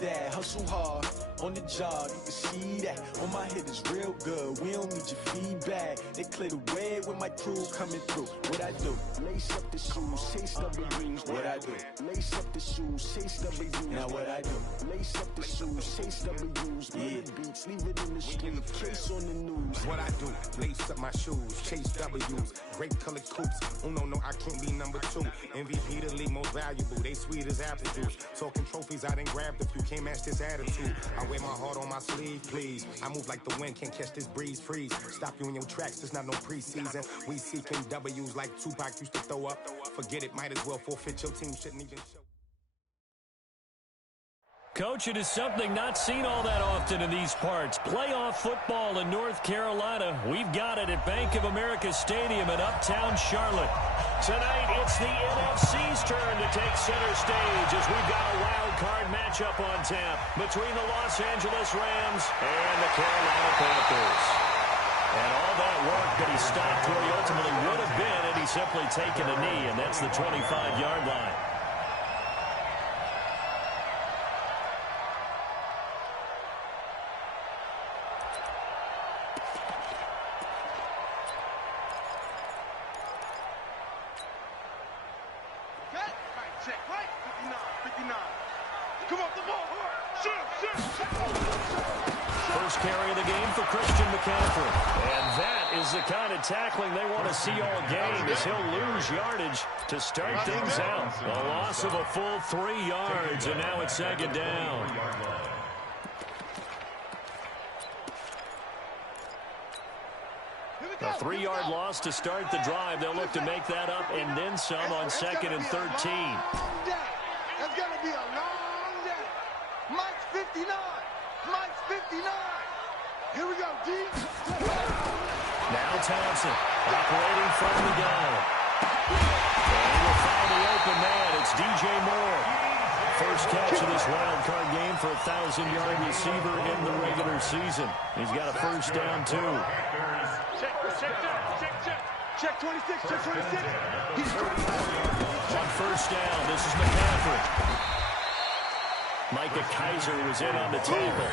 that. Hustle hard on the job, you can see that. On my head is real good, we don't need your feedback. They clear the way with my crew coming through. What I do? Lace up the shoes, chase W's. What I do? Lace up the shoes, chase W's. Now what I do? Lace up the shoes, chase W's. Yeah. Beats, leave it in the street, case on the news. What I do? Lace up my shoes, chase W's. Great colored coops. Oh no, I can't be number 2. MVP the league most valuable. They sweet as apple juice. Talking trophies, I didn't grab the few. Can't match this attitude. I wear my heart on my sleeve, please. I move like the wind, can't catch this breeze, freeze. Stop you in your tracks, there's not no preseason. We seeking W's like Tupac used to throw up. Forget it, might as well forfeit. Your team shouldn't even show. Coach, it is something not seen all that often in these parts. Playoff football in North Carolina. We've got it at Bank of America Stadium in Uptown Charlotte. Tonight, it's the NFC's turn to take center stage as we've got a wild card matchup on tap between the Los Angeles Rams and the Carolina Panthers. And all that work, but he stopped where he ultimately would have been had he simply taken a knee, and that's the 25-yard line. First carry of the game for Christian McCaffrey. And that is the kind of tackling they want to see all game, as he'll lose yardage to start things out. A loss of a full 3 yards, and now it's second down. A 3-yard loss to start the drive. They'll look to make that up and then some on 2nd and 13. That's going to be a long day. Mike's 59. Mike's 59. Here we go, D. Now Thompson operating from the gun. And he will find the open man. It's DJ Moore. First catch of this wild card game for a 1,000-yard receiver in the regular season. He's got a first down, too. Check 26, check 26. On first down, this is McCaffrey. Micah Kaiser was in on the tackle.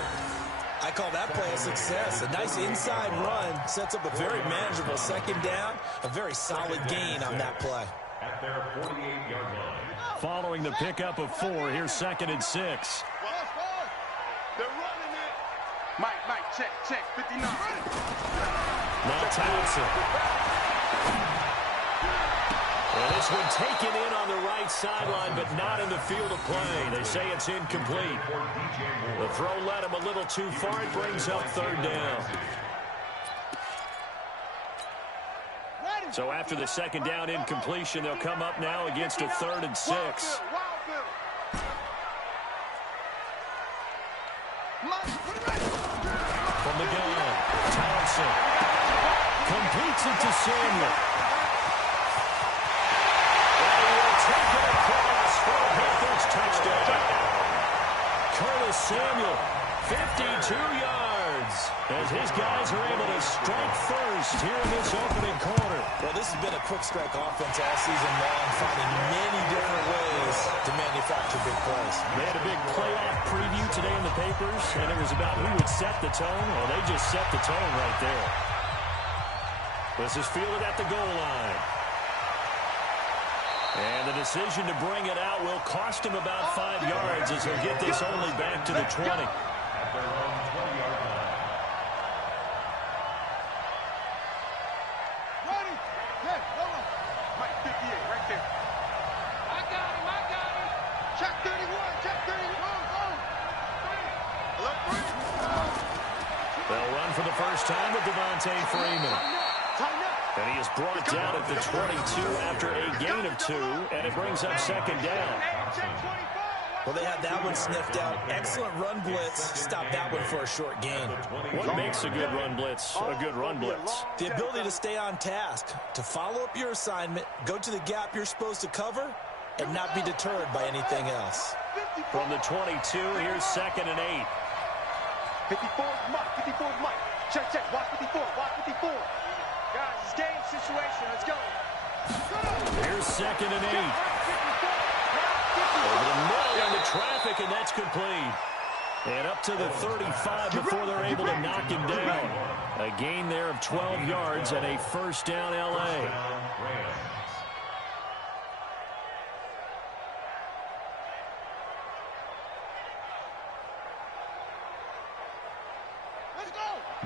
I call that play a success. A nice inside run sets up a very manageable second down. A very solid gain on that play. At their 48-yard line. Following the pickup of 4, here's 2nd and 6. They're running it. Mike, check, 59. Now Thompson. Well, this one taken in on the right sideline, but not in the field of play. They say it's incomplete. The throw led him a little too far. It brings up 3rd down. So after the second down incompletion, they'll come up now against a 3rd and 6. From the gun, Thompson completes it to Samuel. And he will take it across for a Panthers touchdown. Curtis Samuel, 52 yards, as his guys are able to strike first here in this opening quarter. Well, this has been a quick strike offense all season long, finding many different ways to manufacture big plays. They had a big playoff preview today in the papers, and it was about who would set the tone. Well, they just set the tone right there. This is fielded at the goal line. And the decision to bring it out will cost him about 5 yards, as he'll get this only back to the 20. At their own 20-yard line. Ready? Hey, hold on. Mike 58, right there. I got him. Check 31, check 31. They'll run for the first time with Devontae Freeman. And he is brought down at the 22 after a gain of 2, and it brings up 2nd down. Well, they had that one sniffed out. Excellent run blitz. Stop that one for a short gain. What makes a good run blitz a good run blitz? The ability to stay on task, to follow up your assignment, go to the gap you're supposed to cover, and not be deterred by anything else. From the 22, here's 2nd and 8. 54 is Mike. Check. Watch 54. Guys, it's game situation. Let's go. Here's 2nd and 8. Over the middle into traffic, and that's complete. And up to the 35 before they're able to knock him down. A gain there of 12 yards and a first down L.A.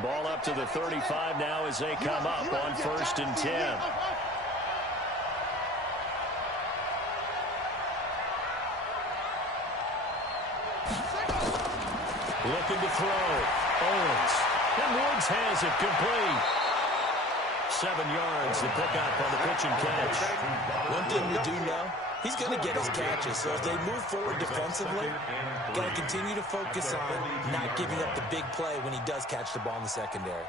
Ball up to the 35 now as they come up on 1st and 10. Looking to throw. Owens. And Woods has it complete. 7 yards, the pickup on the pitch and catch. One thing we do know, he's going to get his catches. So as they move forward defensively, got to continue to focus on not giving up the big play when he does catch the ball in the secondary.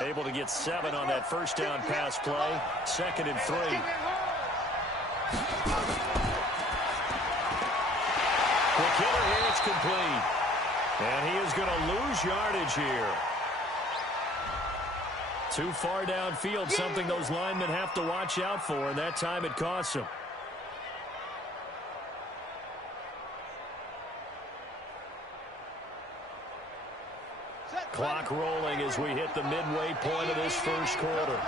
Able to get 7 on that first down pass play. 2nd and 3. Quick hitter here, it's complete. And he is going to lose yardage here. Too far downfield, something those linemen have to watch out for, and that time it costs them. Clock rolling as we hit the midway point of this first quarter.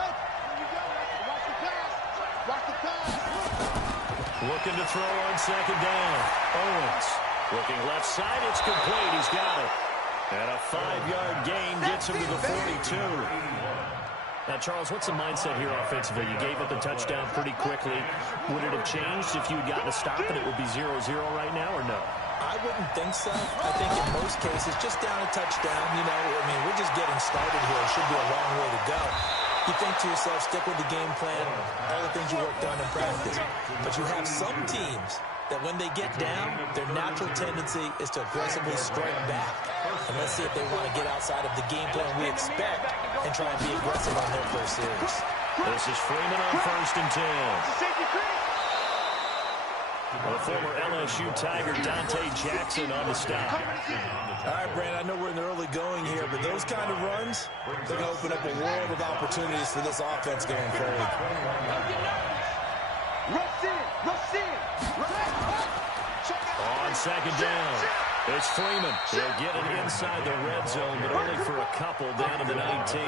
Looking to throw on 2nd down. Owens looking left side. It's complete. He's got it. And a 5-yard gain gets him to the 42. Now, Charles, what's the mindset here offensively? You gave up a touchdown pretty quickly. Would it have changed if you had gotten a stop and it would be 0-0 right now, or no? I wouldn't think so. I think in most cases, just down a touchdown, you know, I mean, we're just getting started here. It should be a long way to go. You think to yourself, stick with the game plan, all the things you worked on in practice. But you have some teams that when they get down, their natural tendency is to aggressively strike back. And let's see if they want to get outside of the game plan we expect and try and be aggressive on their first series. This is Freeman on 1st and 10. The former LSU Tiger Dante Jackson on the stop. All right, Brandon, I know we're in the early going here, but those kind of runs, they're going to open up a world of opportunities for this offense going forward. On 2nd down, it's Freeman. He'll get it inside the red zone, but only for a couple down to the 19.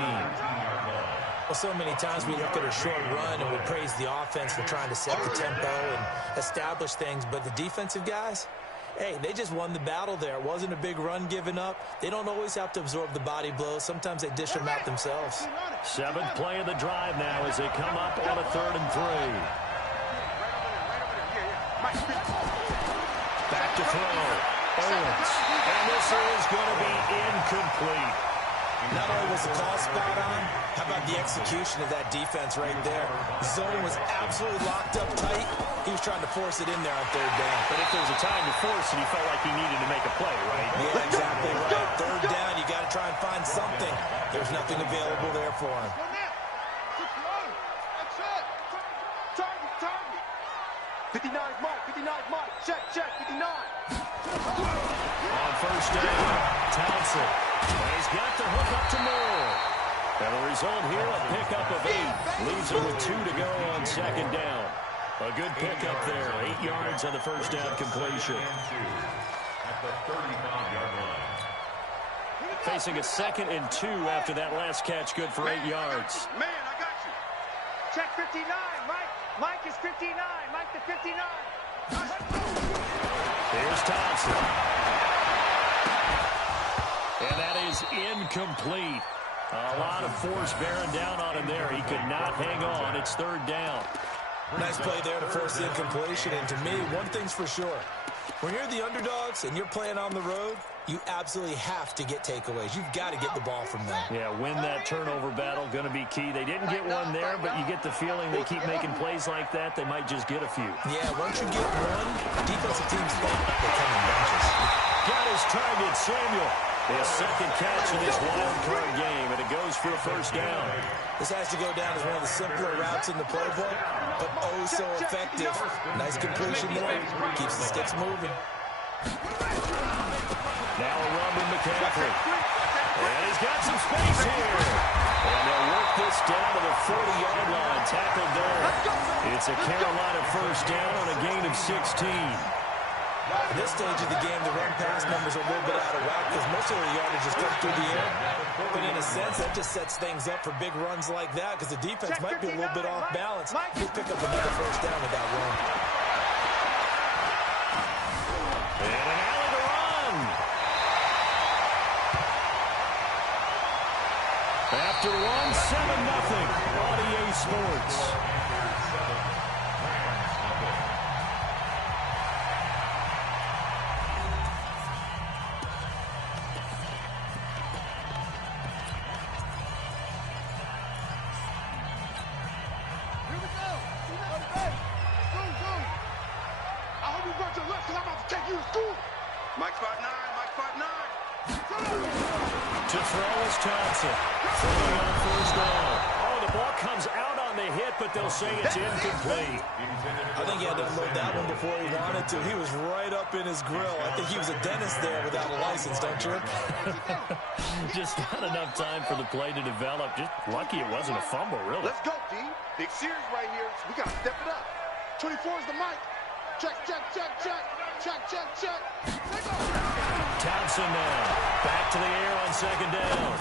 Well, so many times we look at a short run and we praise the offense for trying to set the tempo and establish things, but the defensive guys, hey, they just won the battle there. It wasn't a big run given up. They don't always have to absorb the body blows. Sometimes they dish them out themselves. 7th play of the drive now as they come up on a 3rd and 3. Back to throw. Owens. And this is going to be incomplete. Not only was the call spot on, how about the execution of that defense right there? Zone was absolutely locked up tight. He was trying to force it in there on 3rd down. But if there was a time to force it, he felt like he needed to make a play, right? Yeah, exactly right. 3rd down, you got to try and find something. There's nothing available there for him. Target. 59 mark. Check, 59. On 1st down, Townsend. And he's got the hook up to Moore. And the result here, a pickup of 8. Leaves him with 2 to go on 2nd down. A good pickup there. 8 yards on the first down completion. At the 35-yard line. Facing a 2nd and 2 after that last catch. Good for 8 yards. Man, I got you. Check 59, Mike. Mike is 59. Mike to 59. Here's Thompson. And that is incomplete. A lot of force bearing down on him there. He could not hang on. It's 3rd down. Nice play there to force the incompletion. And to me, one thing's for sure. When you're the underdogs and you're playing on the road, you absolutely have to get takeaways. You've got to get the ball from them. Yeah, win that turnover battle, going to be key. They didn't get one there, but you get the feeling they keep making plays like that, they might just get a few. Yeah, once you get one, defensive teams think they come in bunches. Got his target, Samuel. His 2nd catch in this wild card game, and it goes for a first down. This has to go down as one of the simpler routes in the playbook, but oh so effective. Nice completion there. Keeps the sticks moving. Now a run with McCaffrey. And he's got some space here. And they'll work this down to the 40-yard line. Tackled there. It's a Carolina first down on a gain of 16. At this stage of the game, the run-pass numbers are a little bit out of whack because most of the yardage just comes through the air. But in a sense, that just sets things up for big runs like that because the defense might be a little bit off balance. He'll pick up another first down with that run. And an alley to run. After one, 7-0. On EA Sports. Mike 5'9", Mike 5'9". To throw is Thompson. Throwing on first down. Oh, the ball comes out on the hit, but they'll say it's incomplete. I think he had to unload that one before he wanted to. He was right up in his grill. I think he was a dentist there without a license, don't you? Just not enough time for the play to develop. Just lucky it wasn't a fumble, really. Let's go, D. Big series right here. We got to step it up. 24 is the mic. Check, check, check, check. Check, check, check. Thompson now. Back to the air on second down.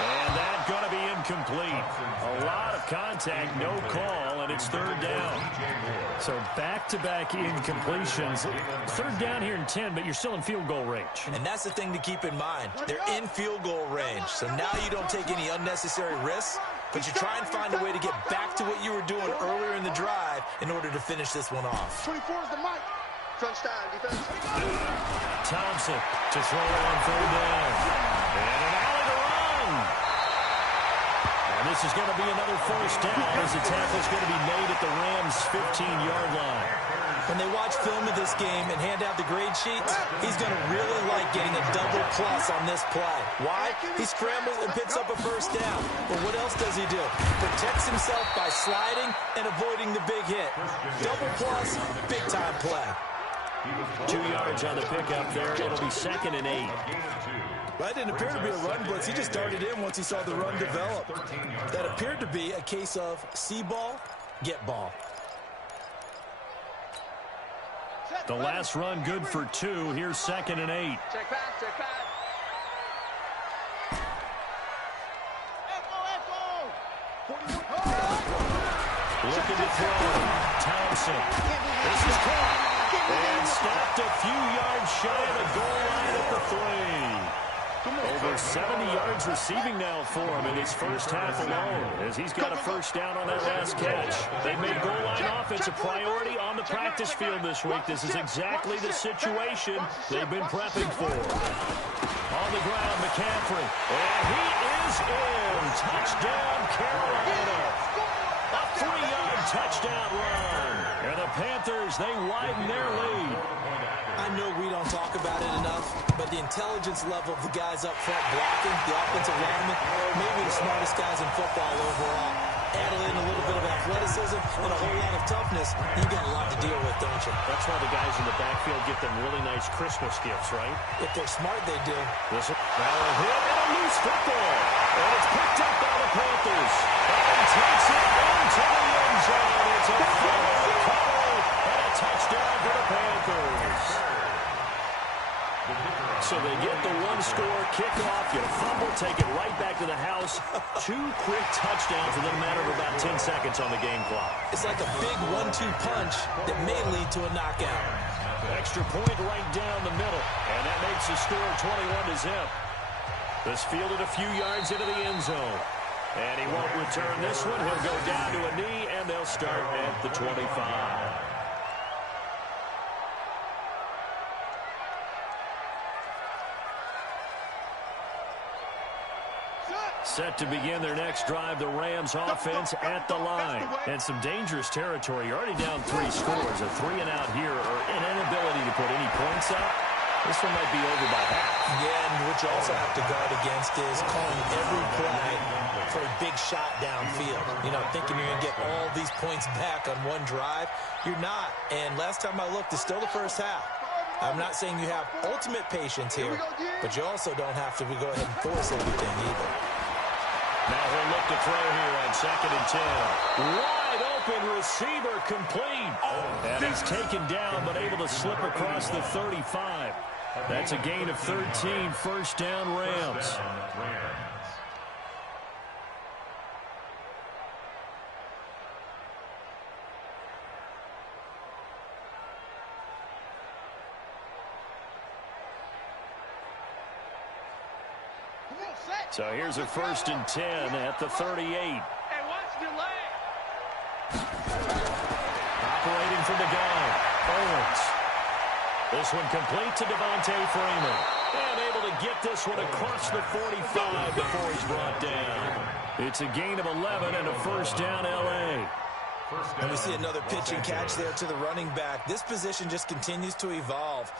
And that's going to be incomplete. A lot of contact, no call, and it's third down. So back-to-back incompletions. Third down here in 10, but you're still in field goal range. And that's the thing to keep in mind. They're in field goal range. So now you don't take any unnecessary risks, but you try and find a way to get back to what you were doing earlier in the drive in order to finish this one off. 24 is the mic. Crunch time, defense. Thompson to throw on third down. And an alley to run. And this is going to be another first down as the tackle is going to be made at the Rams' 15-yard line. When they watch film of this game and hand out the grade sheets, he's going to really like getting a double plus on this play. Why? He scrambles and picks up a first down. But what else does he do? Protects himself by sliding and avoiding the big hit. Double plus, big-time play. 2 yards on the pickup there. It'll be 2nd and 8. That didn't appear to be a run blitz. He just started in once he saw the run develop. That appeared to be a case of see ball, get ball. The last run good for 2. Here's 2nd and 8. Check back, check back. Looking to throw. Thompson. This is caught. And stopped a few yards shy of the goal line at the 3. Over 70 yards receiving now for him in his first half alone, as he's got a first down on that last catch. They made goal line offense a priority on the practice field this week. This is exactly the situation they've been prepping for. On the ground, McCaffrey. And he is in. Touchdown, Carolina. A 3-yard touchdown run. And the Panthers, they widen their lead. I know we don't talk about it enough, but the intelligence level of the guys up front blocking, the offensive linemen, maybe the smartest guys in football overall. Add in a little bit of athleticism and a whole lot of toughness, you got a lot to deal with, don't you? That's why the guys in the backfield get them really nice Christmas gifts, right? If they're smart, they do. Listen, now a hit and a loose football. And it's picked up by the Panthers. And takes it into the end zone. It's a full recovery and a touchdown for the Panthers. So they get the one-score kickoff. You fumble, take it right back to the house. 2 quick touchdowns within a matter of about 10 seconds on the game clock. It's like a big 1-2 punch that may lead to a knockout. Extra point right down the middle. And that makes the score 21-0. This fielded a few yards into the end zone. And he won't return this one. He'll go down to a knee, and they'll start at the 25. Set to begin their next drive, the Rams offense at the line. And some dangerous territory. You're already down 3 scores. A 3-and-out here, or an inability to put any points up. This one might be over by half. Yeah, and what you also have to guard against is calling every play for a big shot downfield. You know, thinking you're going to get all these points back on one drive. You're not. And last time I looked, it's still the first half. I'm not saying you have ultimate patience here, but you also don't have to go ahead and force everything either. Now he'll look to throw here on 2nd and 10. Wide open receiver complete. And he's taken down but able to slip across the 35. That's a gain of 13, first down Rams. So here's a 1st and 10 at the 38. Hey, watch the leg. Operating from the gun, Owens. This one complete to Devontae Freeman. And able to get this one across the 45 before he's brought down. It's a gain of 11 and a first down L.A. And we see another pitch and catch there to the running back. This position just continues to evolve.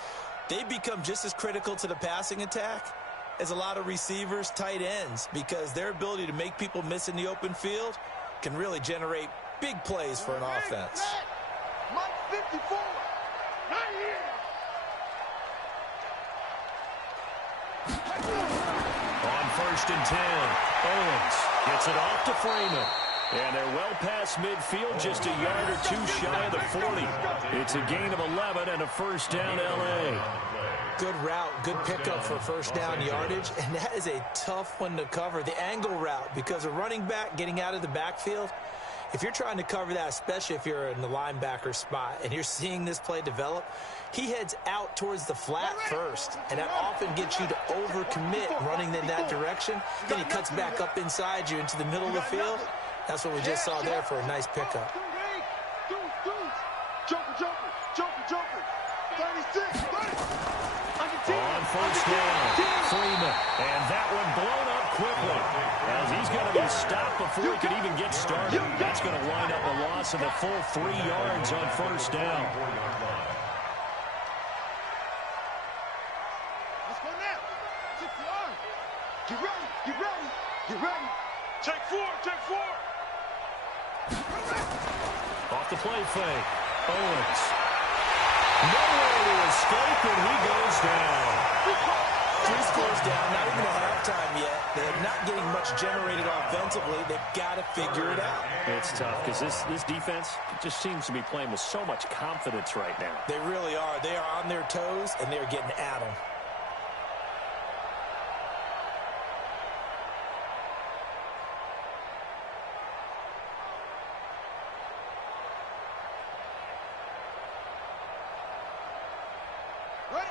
They become just as critical to the passing attack as a lot of receivers, tight ends, because their ability to make people miss in the open field can really generate big plays for an offense. Mike 54. Right here. On 1st and 10, Owens gets it off to Freeman. And they're well past midfield, just a yard or two shy of the 40. It's a gain of 11 and a first down L.A. Good route, good pickup for first down yardage, and that is a tough one to cover, the angle route, because a running back getting out of the backfield, if you're trying to cover that, especially if you're in the linebacker spot and you're seeing this play develop, he heads out towards the flat first, and that often gets you to overcommit running in that direction. Then he cuts back up inside you into the middle of the field. That's what we just saw there for a nice pickup. Jumper. 36, 30. On first down, Freeman, and that one blown up quickly as he's going to be stopped before he could even get started. That's going to wind up a loss of a full 3 yards on first down. Let's go now. 6 yards. Get ready. Take four. Off the play fake, Owens. Nowhere to escape, and he goes down. 3 scores down, not even at halftime yet. They're not getting much generated offensively. They've got to figure it out. It's tough because this defense just seems to be playing with so much confidence right now. They really are. They are on their toes, and they're getting at them.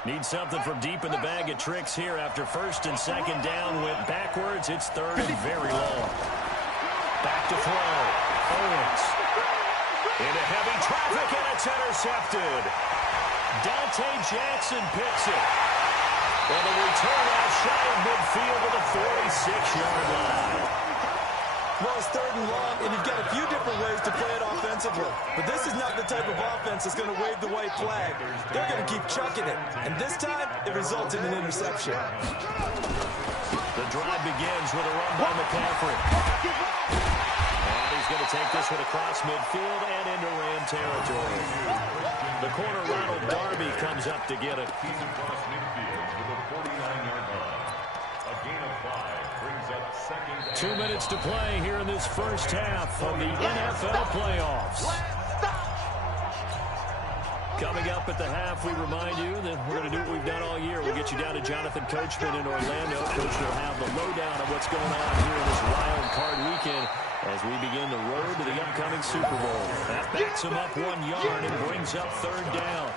Need something from deep in the bag of tricks here after 1st and 2nd down. Went backwards. It's 3rd and very long. Back to throw. Owens. Into heavy traffic, and it's intercepted. Dante Jackson picks it. And the return out shy of midfield to the 46-yard line. Well, it's 3rd and long, and you've got a few different ways to play it offensively. But this is not the type of offense that's going to wave the white flag. They're going to keep chucking it. And this time, it results in an interception. The drive begins with a run by McCaffrey. And he's going to take this one across midfield and into Ram territory. The corner, Ronald Darby, comes up to get it. He's across midfield to the 49-yard line. A gain of 5 brings up 2nd down. 2 minutes to play here in this first half of the NFL playoffs. Coming up at the half, we remind you that we're going to do what we've done all year. We'll get you down to Jonathan Coachman in Orlando. Coach will have the lowdown of what's going on here in this wild card weekend as we begin the road to the upcoming Super Bowl. That backs him up 1 yard and brings up 3rd down.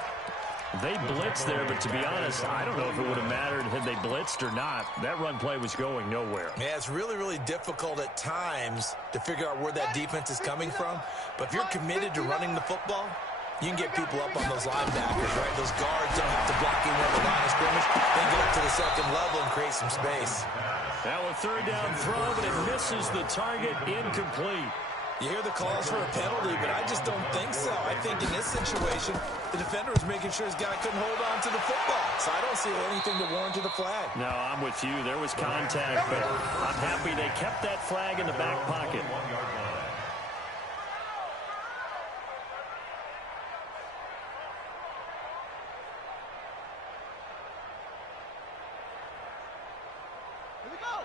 They blitzed there, but to be honest, I don't know if it would have mattered had they blitzed or not. That run play was going nowhere. Yeah, it's really, really difficult at times to figure out where that defense is coming from. But if you're committed to running the football, you can get people up on those linebackers, right? Those guards don't have to block in at the line of scrimmage. They get up to the 2nd level and create some space. Now a 3rd down throw, but it misses the target, incomplete. You hear the calls for a penalty, but I just don't think so. I think in this situation, the defender was making sure his guy couldn't hold on to the football. So I don't see anything to warrant the flag. No, I'm with you. There was contact, but I'm happy they kept that flag in the back pocket.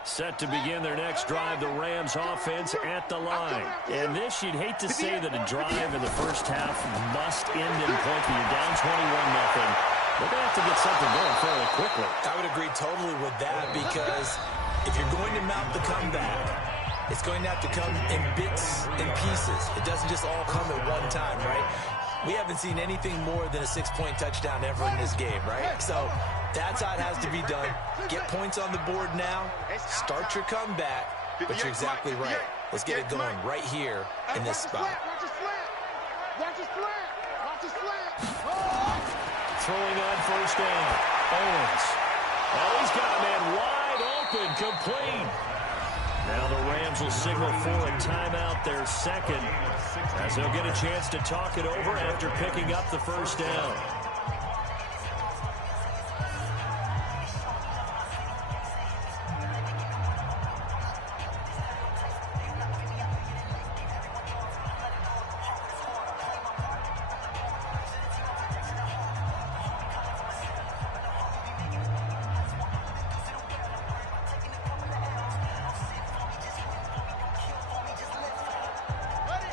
Set to begin their next drive, the Rams offense at the line. And this, you'd hate to say that a drive in the first half must end in point, but you're down 21-0. They're going to have to get something going fairly quickly. I would agree totally with that, because if you're going to mount the comeback, it's going to have to come in bits and pieces. It doesn't just all come at one time, right? We haven't seen anything more than a 6-point touchdown ever in this game, right? So that's how it has to be done. Get points on the board now, start your comeback, but you're exactly right. Let's get it going right here in this spot. Throwing on first down, Owens. Oh, he's got a man wide open, complete. Now the Rams will signal for a timeout, their second, as they'll get a chance to talk it over after picking up the first down.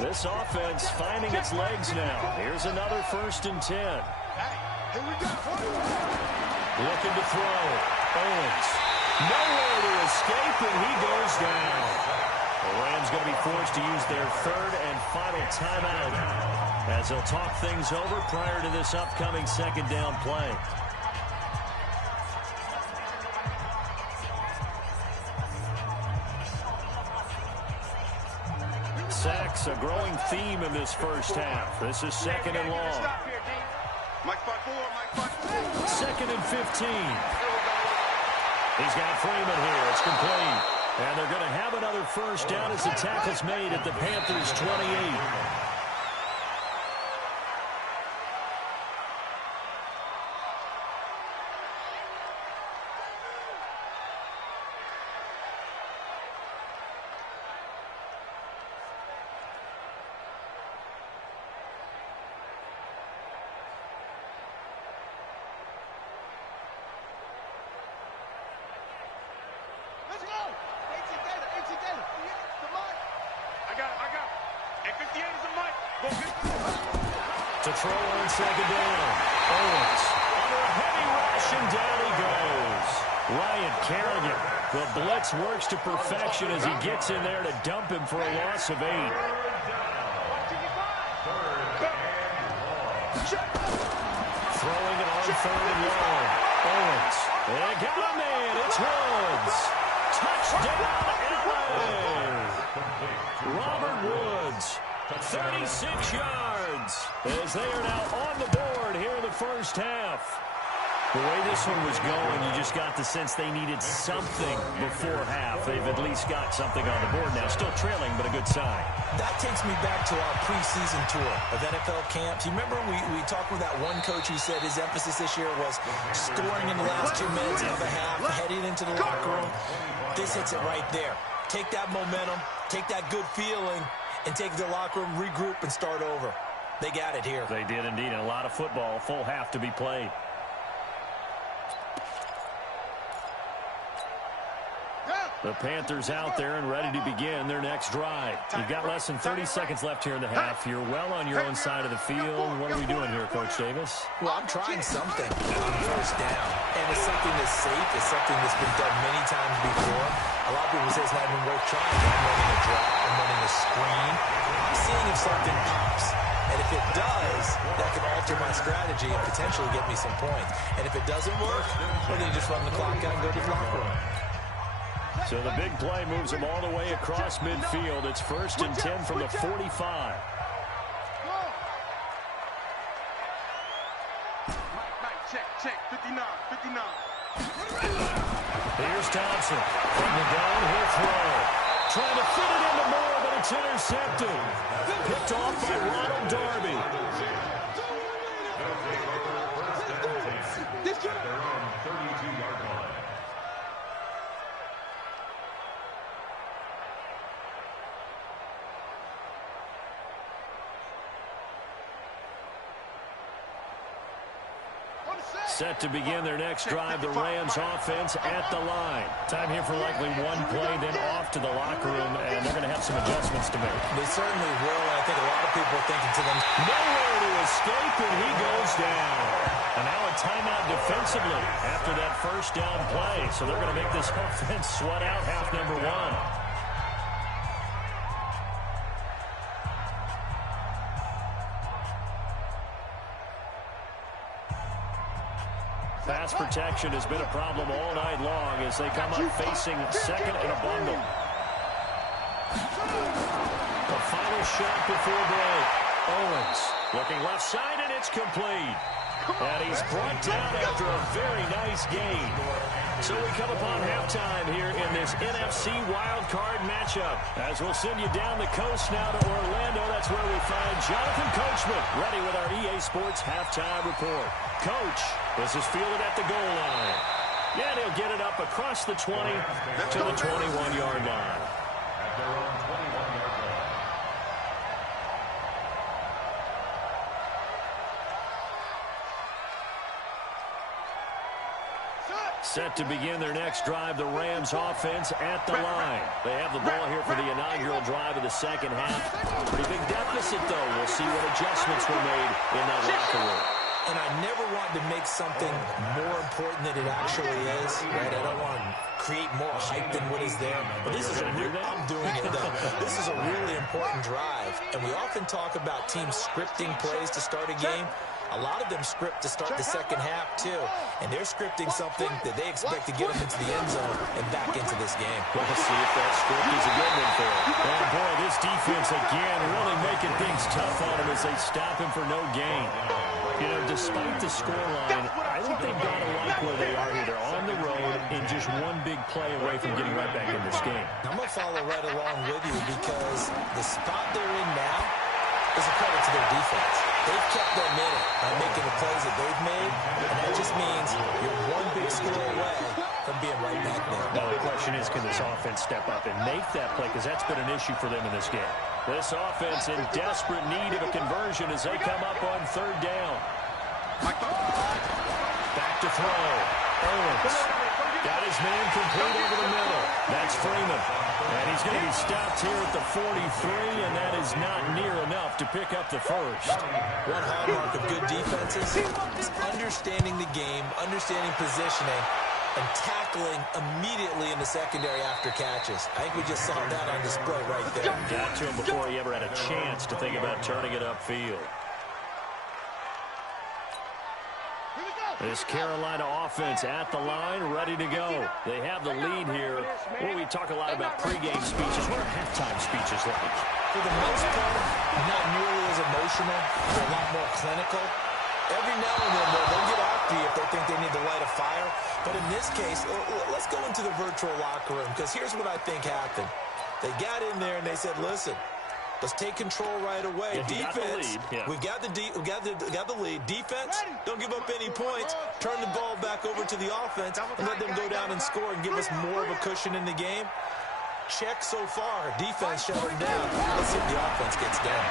This offense finding its legs now. Here's another 1st and 10. Looking to throw. Owens. Nowhere to escape, and he goes down. The Rams going to be forced to use their 3rd and final timeout as they'll talk things over prior to this upcoming 2nd down play. Sacks, a growing theme in this first half. This is 2nd and long. 2nd and 15. He's got Freeman here. It's complete. And they're going to have another first down as the tackle's made at the Panthers' 28. To throw on 2nd down. Owens under a heavy rush, and down he goes. Ryan Kerrigan. The blitz works to perfection as he gets in there to dump him for a loss of 8. Throwing it on 3rd and long. Owens. They got a man. It's Woods. Touchdown, LA. Robert Woods. 36 yards as they are now on the board here in the first half. The way this one was going, you just got the sense they needed something before half. They've at least got something on the board now. Still trailing, but a good sign. That takes me back to our preseason tour of NFL camps. You remember we talked with that one coach who said his emphasis this year was scoring in the last 2 minutes of a half, heading into the locker room. This hits it right there. Take that momentum, take that good feeling, and take the locker room, regroup, and start over. They got it here. They did indeed, and a lot of football, full half to be played. The Panthers out there and ready to begin their next drive. You've got less than 30 seconds left here in the half. You're well on your own side of the field. What are we doing here, Coach Davis? Well, I'm trying something on first down. And it's something that's safe. It's something that's been done many times before. A lot of people say it's not even worth trying. I'm running a drop. I'm running a screen. I'm seeing if something pops. And if it does, that can alter my strategy and potentially get me some points. And if it doesn't work, well, then you just run the clock out and go to the locker room. So the big play moves them all the way across midfield. It's 1st and 10 from the 45. Check, 59. Here's Thompson from the downhill throw. Trying to fit it into Moore, but it's intercepted. Picked off by Ronald Darby. They're on 32-yard line. Set to begin their next drive, the Rams offense at the line. Time here for likely one play, then off to the locker room, and they're going to have some adjustments to make. They certainly will, and I think a lot of people are thinking to them, nowhere to escape, and he goes down. And now a timeout defensively after that first down play. So they're going to make this offense sweat out half number one. Pass protection has been a problem all night long as they come up facing second and a bundle. The final shot before break. Owens looking left side, and it's complete. And he's brought down after a very nice gain. So we come upon halftime here in this NFC Wildcard matchup. As we'll send you down the coast now to Orlando, that's where we find Jonathan Coachman ready with our EA Sports halftime report. Coach, this is fielded at the goal line. Yeah, and he'll get it up across the 20 to the 21-yard line. At their own 21-yard line. Set to begin their next drive, the Rams offense at the line. They have the ball here for the inaugural drive of the second half. Pretty big deficit, though. We'll see what adjustments were made in that locker room. and I never want to make something more important than it actually is, right? I don't want to create more hype than what is there. But this is a real, I'm doing it though. This is a really important drive. And we often talk about teams scripting plays to start a game. A lot of them script to start the second half, too. And they're scripting something that they expect to get them into the end zone and back into this game. We'll see if that script is a good one for them. Oh, boy, this defense again really making things tough on them as they stop him for no gain. You know, despite the scoreline, I think they've got to like where they are here. They're on the road and just one big play away from getting right back in this game. I'm going to follow right along with you because the spot they're in now is a credit to their defense. They've kept them in it by making the plays that they've made, and that just means you're one big score away from being right back there. Now the question is, can this offense step up and make that play? Because that's been an issue for them in this game. This offense in desperate need of a conversion as they come up on third down. Back to throw. Owens got his man complete over the middle. That's Freeman. And he's going to be stopped here at the 43, and that is not near enough to pick up the first. One hallmark of good defenses is understanding the game, understanding positioning, and tackling immediately in the secondary after catches. I think we just saw that on display right there. Got to him before he ever had a chance to think about turning it upfield. This Carolina offense at the line, ready to go. They have the lead here. Well, we talk a lot about pregame speeches. What are halftime speeches like? For the most part, not nearly as emotional. They're a lot more clinical. Every now and then, they'll get after you if they think they need to light a fire. But in this case, let's go into the virtual locker room, because here's what I think happened. They got in there and they said, listen, let's take control right away. Defense, we've got the lead. Defense, don't give up any points. Turn the ball back over to the offense and let them go down and score and give us more of a cushion in the game. Check so far. Defense shut them down. Let's see if the offense gets done.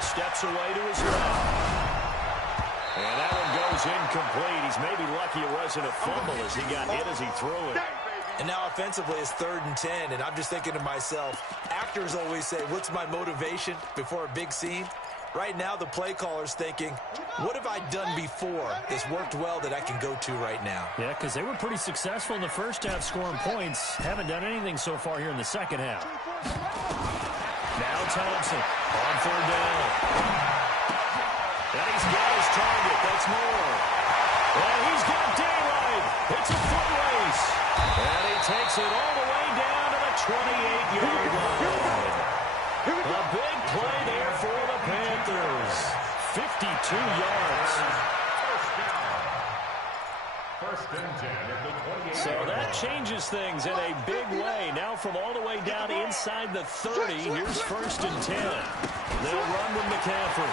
Steps away to his left. And that one goes incomplete. He's maybe lucky it wasn't a fumble as he got hit as he threw it. And now offensively it's 3rd and 10, and I'm just thinking to myself, actors always say, what's my motivation before a big scene? Right now the play caller's thinking, what have I done before that's worked well that I can go to right now? Yeah, because they were pretty successful in the first half scoring points. Haven't done anything so far here in the second half. Now Thompson on 3rd down. And he's got his target. That's Moore. And he's got daylight. It's a foot race. And he takes it all the way down to the 28-yard line. A big play there for the Panthers. 52 yards. First and 10 at the 28. So that changes things in a big way. Now from all the way down inside the 30, here's 1st and 10. They'll run with McCaffrey.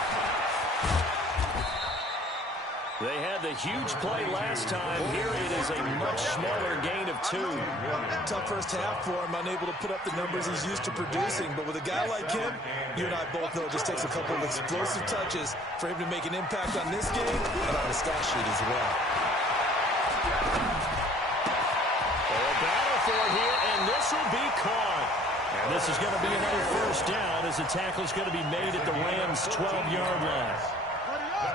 They had the huge play last time. Here it is a much smaller gain of 2. Tough first half for him, unable to put up the numbers he's used to producing. But with a guy like him, you and I both know it just takes a couple of explosive touches for him to make an impact on this game and on the stat sheet as well. A battle for it here, and this will be caught. And this is going to be another first down as the tackle is going to be made at the Rams' 12-yard line.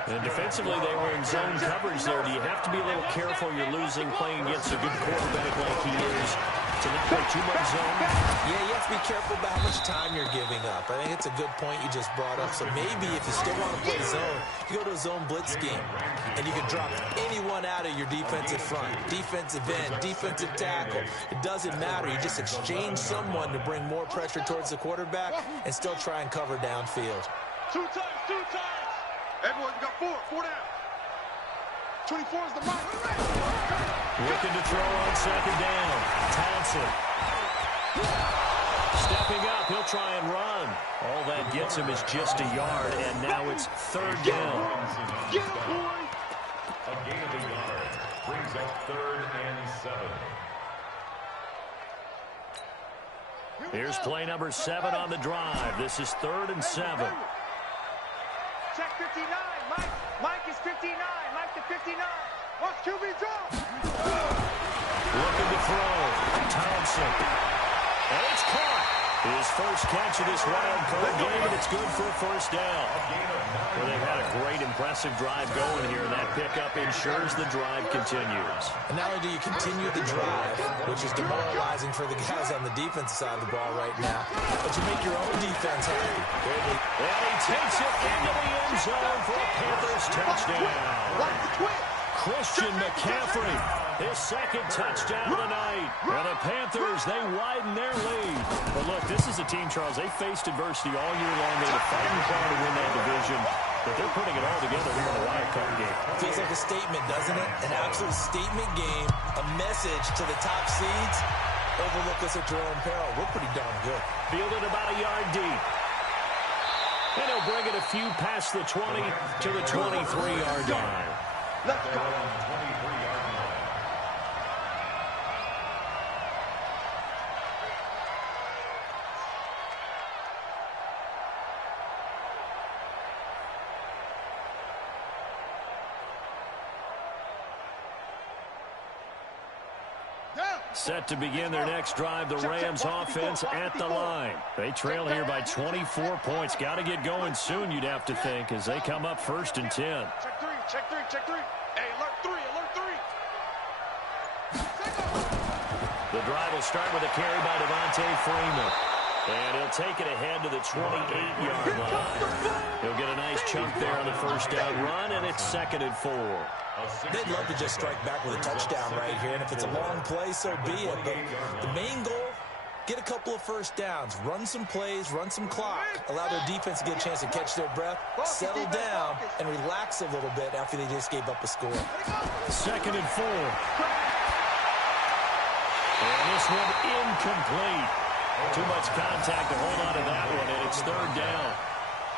And defensively, they were in zone coverage there. Do you have to be a little careful? You're losing playing against a good quarterback like he is to not play too much zone? Yeah, you have to be careful about how much time you're giving up. I think it's a good point you just brought up. So maybe if you still want to play zone, you go to a zone blitz scheme, and you can drop anyone out of your defensive front, defensive end, defensive tackle. It doesn't matter. You just exchange someone to bring more pressure towards the quarterback and still try and cover downfield. 2 times, 2 times. Everyone, you got 4 down. 24 is the right. Looking to throw on second down. Townsend. Stepping up, he'll try and run. All that gets him is just a yard, and now it's 3rd down. A gain of a yard brings up 3rd and 7. Here's play number 7 on the drive. This is 3rd and 7. Check 59. Mike is 59. Mike to 59. Watch QB drop. Looking to throw. Thompson. And it's caught. His first catch of this Wildcard game, and it's good for a first down. Well, they've had a great, impressive drive going here, and that pickup ensures the drive continues. And not only do you continue the drive, which is demoralizing for the guys on the defensive side of the ball right now, but you make your own defense happy. And he takes it into the end zone for a Panthers touchdown. Christian McCaffrey, his 2nd touchdown of the night. And the Panthers, they widen their lead. But look, this is a team, Charles, they faced adversity all year long. They were fighting hard to win that division, but they're putting it all together here in the Wildcard game. Feels like a statement, doesn't it? An absolute statement game, a message to the top seeds. Overlook us at your own peril. We're pretty darn good. Fielded about a yard deep. And he'll bring it a few past the 20 to the 23-yard line. Let's go. 23-yard line. Set to begin their next drive, the Rams offense at the line. They trail here by 24 points. Got to get going soon, you'd have to think, as they come up 1st and 10. Check 3, check 3, check 3. Hey, alert 3, alert 3. The drive will start with a carry by Devontae Freeman. And he'll take it ahead to the 28-yard line. He'll get a nice chunk there on the first down run, and it's 2nd and 4. They'd love to just strike back with a touchdown right here, and if it's a long play, so be it. But the main goal, get a couple of first downs, run some plays, run some clock, allow their defense to get a chance to catch their breath, settle down, and relax a little bit after they just gave up a score. 2nd and 4. And this one incomplete. Too much contact to hold on to that one, and it's 3rd down.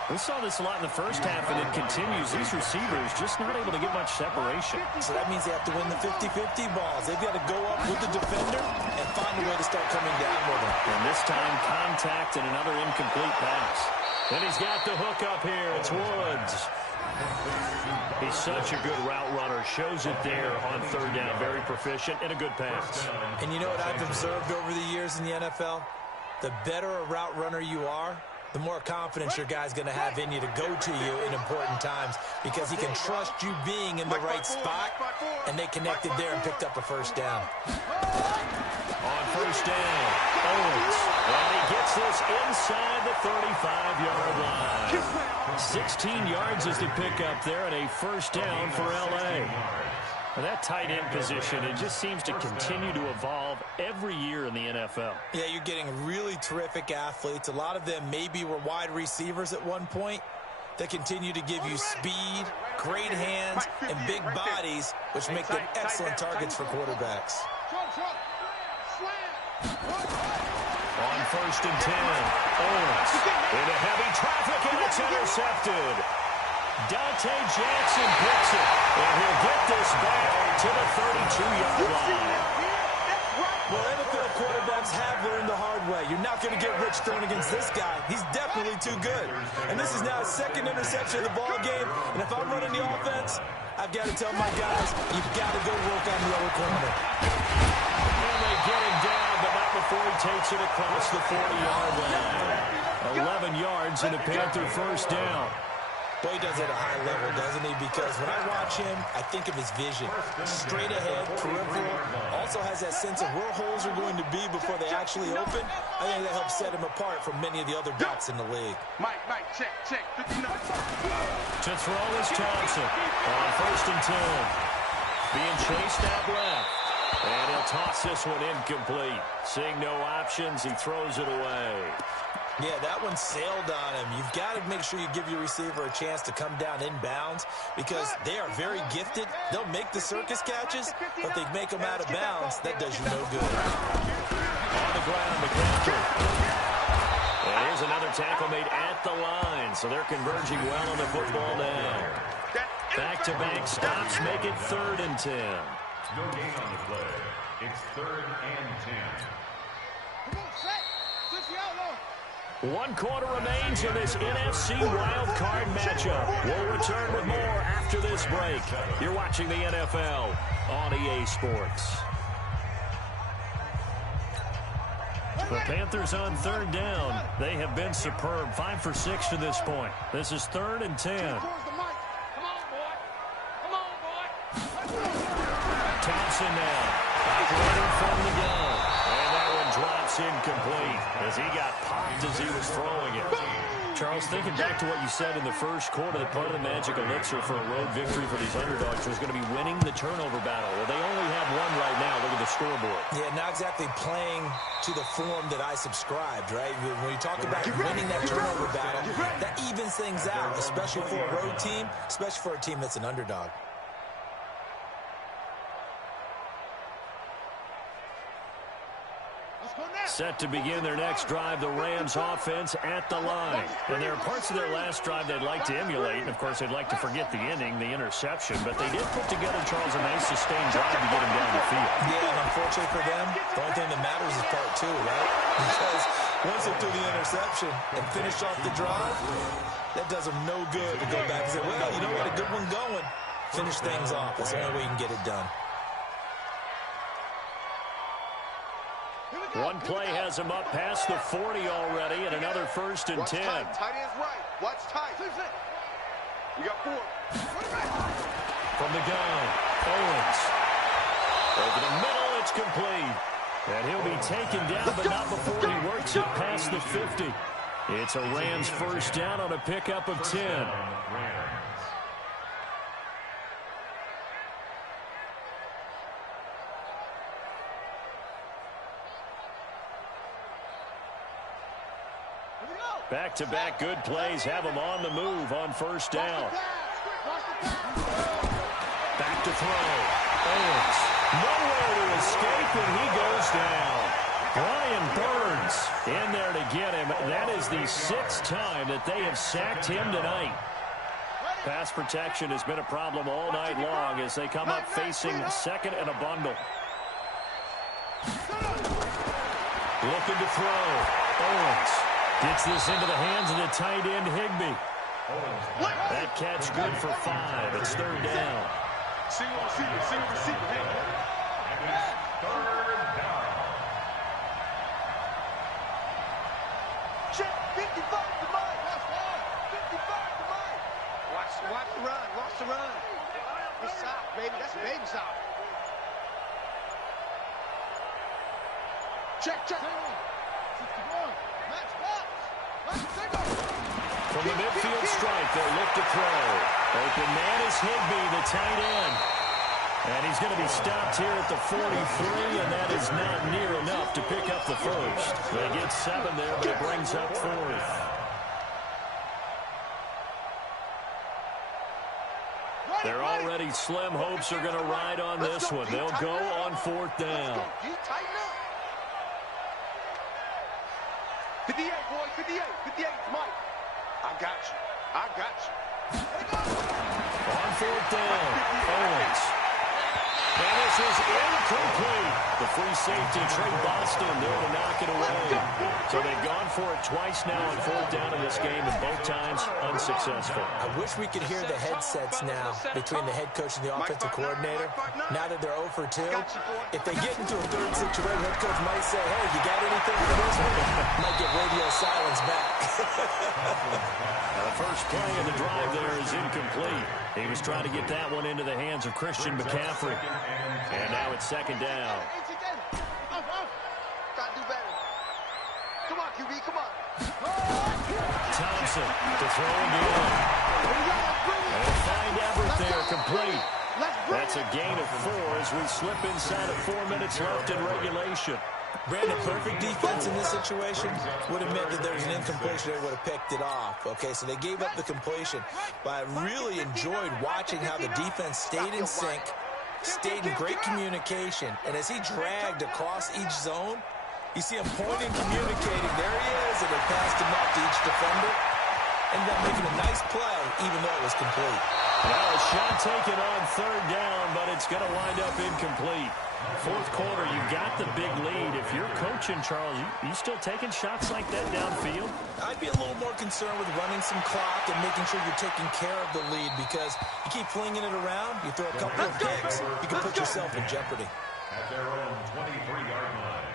We saw this a lot in the first half, and it continues. These receivers just not able to get much separation. So that means they have to win the 50-50 balls. They've got to go up with the defender and find a way to start coming down with him. And this time, contact and another incomplete pass. And he's got the hook up here. It's Woods. He's such a good route runner. Shows it there on 3rd down. Very proficient and a good pass. And you know what I've observed over the years in the NFL? The better a route runner you are, the more confidence your guy's going to have in you to go to you in important times because he can trust you being in the right spot, and they connected there and picked up a first down. On first down, Owens, and he gets this inside the 35-yard line. 16 yards is the pickup there, and a first down for L.A. That tight end position, it just seems to continue to evolve every year in the NFL. Yeah, you're getting really terrific athletes. A lot of them maybe were wide receivers at one point. They continue to give you speed, great hands, and big bodies, which make them excellent targets for quarterbacks. On first and 10, Owens into heavy traffic, and it's intercepted. Dante Jackson picks it, and he'll get this back to the 32-yard line. Well, NFL quarterbacks have learned the hard way. You're not going to get rich throwing against this guy. He's definitely too good. And this is now his second interception of the ball game. And if I'm running the offense, I've got to tell my guys, you've got to go work on the other corner. And they get him down, but not before he takes it across the 40-yard line. 11 yards and a Panther first down. Boy, he does it at a high level, doesn't he? Because when I watch him, I think of his vision. Straight ahead, peripheral. Also has that sense of where holes are going to be before they actually open. I think that helps set him apart from many of the other backs in the league. Mike, check. 59. To throw is Thompson on 1st and 10. Being chased out left. And he'll toss this one incomplete. Seeing no options, he throws it away. Yeah, that one sailed on him. You've got to make sure you give your receiver a chance to come down inbounds because they are very gifted. They'll make the circus catches, but if they make them out of bounds, that does you no good. On the ground, McCaffrey. And here's another tackle made at the line, so they're converging well on the football now. Back-to-back stops make it 3rd and 10. No gain on the play. It's 3rd and 10. 1 quarter remains in this NFC Wildcard matchup. We'll return with more after this break. You're watching the NFL on EA Sports. The Panthers on 3rd down. They have been superb. 5 for 6 to this point. This is 3rd and 10. Thompson now, operating from the gun. And that one drops incomplete as he got popped as he was throwing it. Charles, thinking back to what you said in the first quarter, that part of the magic elixir for a road victory for these underdogs was going to be winning the turnover battle. Well, they only have one right now. Look at the scoreboard. Yeah, not exactly playing to the form that I subscribed, right? When you talk about winning that turnover battle, that evens things out, especially for a road team, especially for a team that's an underdog. Set to begin their next drive, the Rams offense at the line. And there are parts of their last drive they'd like to emulate, and of course they'd like to forget the inning, the interception, but they did put together, Charles, a nice sustained drive to get him down the field. Yeah, and unfortunately for them, the only thing that matters is part 2, right? Because once they threw the interception and finished off the drive, that does them no good to go back and say, well, you know what, a good one going. Finish things off. That's the only way you can get it done. One play has him up past the 40 already, and another 1st and 10. Tight end's right. Watch tight. You got 4. From the gun, Owens. Over the middle, it's complete. And he'll be taken down, but not before he works it past the 50. It's a Rams first down on a pickup of 10. Back-to-back good plays have him on the move on 1st down. Back to throw. Owens. Nowhere to escape, and he goes down. Brian Burns in there to get him. That is the 6th time that they have sacked him tonight. Pass protection has been a problem all night long as they come up facing 2nd and a bundle. Looking to throw. Owens. Gets this into the hands of the tight end, Higbee. That catch good for 5. It's 3rd down. Single receiver, hey. And it's 3rd down. Check, 55 to Mike. 55 to Mike. Watch the run. Watch the run. It's soft, baby. That's baby soft. Check. From the midfield stripe, they'll look to throw. Open man is Higbee, the tight end. And he's going to be stopped here at the 43, and that is not near enough to pick up the first. They get 7 there, but it brings up 4th. Their already slim hopes are going to ride on this one. They'll go on 4th down. 58, boy, 58, Mike. I got you. On fourth down, Owens. And this is incomplete. The free safety, Trey Boston, there to knock it away. So they've gone for it twice now on fourth down in this game, and both times unsuccessful. I wish we could hear the headsets now between the head coach and the offensive coordinator. Now that they're 0 for 2, if they get into a third situation, head coach might say, hey, you got anything for this one? Might get radio silence back. The first play of the drive there is incomplete. He was trying to get that one into the hands of Christian McCaffrey. And now it's second down. Gotta do better. Come on, QB, come on. Thompson to throw again. And find Everett there, complete. That's a gain of 4 as we slip inside of 4 minutes left in regulation. Brandon, perfect defense in this situation would have meant that there was an incompletion. They would have picked it off. Okay, so they gave up the completion. But I really enjoyed watching how the defense stayed in sync, stayed in great communication. And as he dragged across each zone, you see him pointing, communicating. There he is, and they passed him up to each defender. Ended up making a nice play, even though it was complete. Well, a shot taken on third down, but it's going to wind up incomplete. Fourth quarter, you've got the big lead. If you're coaching, Charles, you still taking shots like that downfield? I'd be a little more concerned with running some clock and making sure you're taking care of the lead, because you keep flinging it around, you throw a couple of picks, you can put yourself in jeopardy. At their own 23-yard line.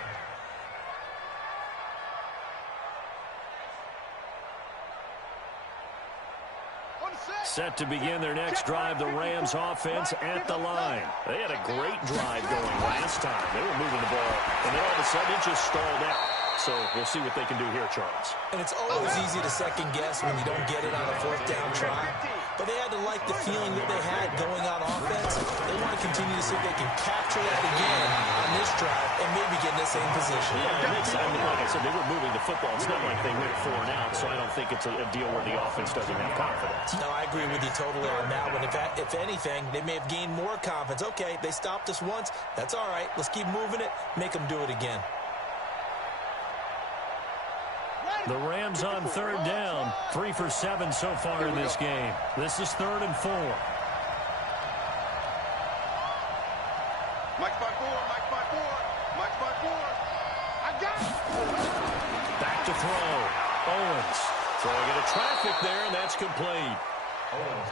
Set to begin their next drive, the Rams offense at the line. They had a great drive going last time. They were moving the ball, and then all of a sudden it just stalled out. So we'll see what they can do here, Charles. And it's always easy to second guess when you don't get it on a fourth down try. But they had to like the feeling that they had going on offense. They want to continue to see if they can capture that again on this drive and maybe get in the same position. Yeah, like I said, they were moving the football. It's not like they went 4 and out, so I don't think it's a deal where the offense doesn't have confidence. No, I agree with you totally on that one. If anything, they may have gained more confidence. Okay, they stopped us once. That's all right. Let's keep moving it. Make them do it again. The Rams on third down. 3 for 7 so far in this game. This is 3rd and 4. Mike 5-4, Mike 5-4, Mike 5-4. I got it. Back to throw. Owens throwing into traffic there, and that's complete.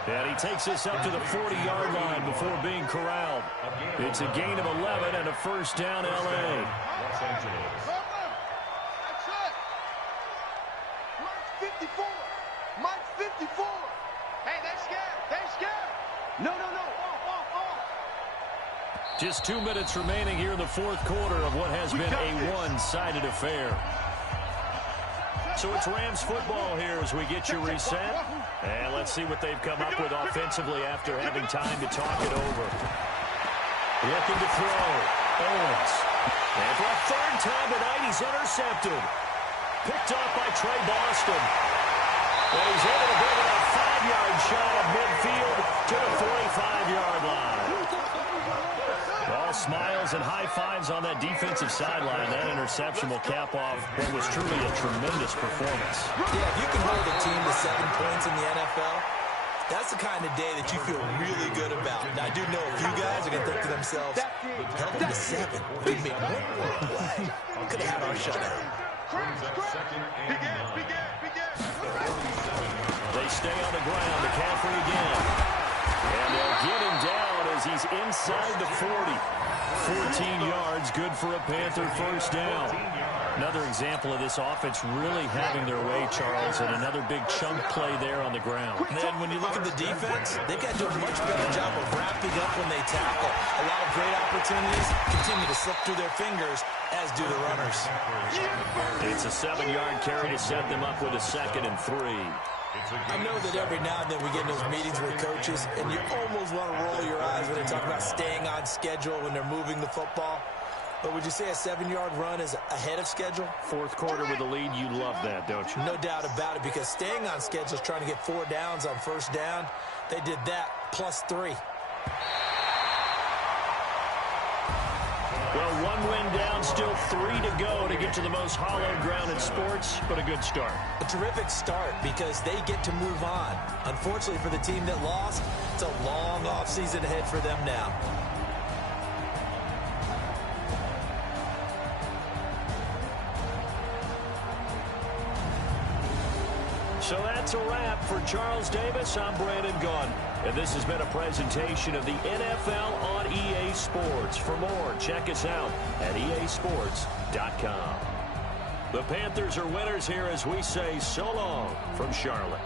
And he takes us up to the 40-yard line before being corralled. It's a gain of 11 and a first down, L.A. Los Angeles. That's it. Mike's 54. Mike's 54. Hey, they're scared. They're scared. No. Just 2 minutes remaining here in the fourth quarter of what has been a one-sided affair. So it's Rams football here as we get you reset. And let's see what they've come up with offensively after having time to talk it over. Looking to throw. Owens. And for a third time tonight, he's intercepted. Picked off by Trey Boston. And he's able to bring it a 5-yard shot at midfield to the 45-yard line. All smiles and high fives on that defensive sideline. That interception will cap off what was truly a tremendous performance. Yeah, if you can hold a team to 7 points in the NFL, that's the kind of day that you feel really good about. Now, I do know a few guys are going to think to themselves, held them to 7. We made one more play. Could have had our shutout. They stay on the ground. McCaffrey again. And they'll get him down as he's inside the 40. 14 yards, good for a Panther first down. Another example of this offense really having their way, Charles, and another big chunk play there on the ground. And then when you look at the defense, they've got to do a much better job of wrapping up when they tackle. A lot of great opportunities continue to slip through their fingers, as do the runners. It's a 7-yard carry to set them up with a 2nd and 3. I know that every now and then we get in those meetings with coaches, and you almost want to roll your eyes when they talk about staying on schedule when they're moving the football. But would you say a 7-yard run is ahead of schedule? Fourth quarter with a lead, you love that, don't you? No doubt about it, because staying on schedule is trying to get 4 downs on first down. They did that plus 3. Well, one win down, still 3 to go to get to the most hallowed ground in sports, but a good start. A terrific start because they get to move on. Unfortunately for the team that lost, it's a long offseason ahead for them now. So that's a wrap for Charles Davis. I'm Brandon Gaudin. And this has been a presentation of the NFL on EA Sports. For more, check us out at easports.com. The Panthers are winners here as we say so long from Charlotte.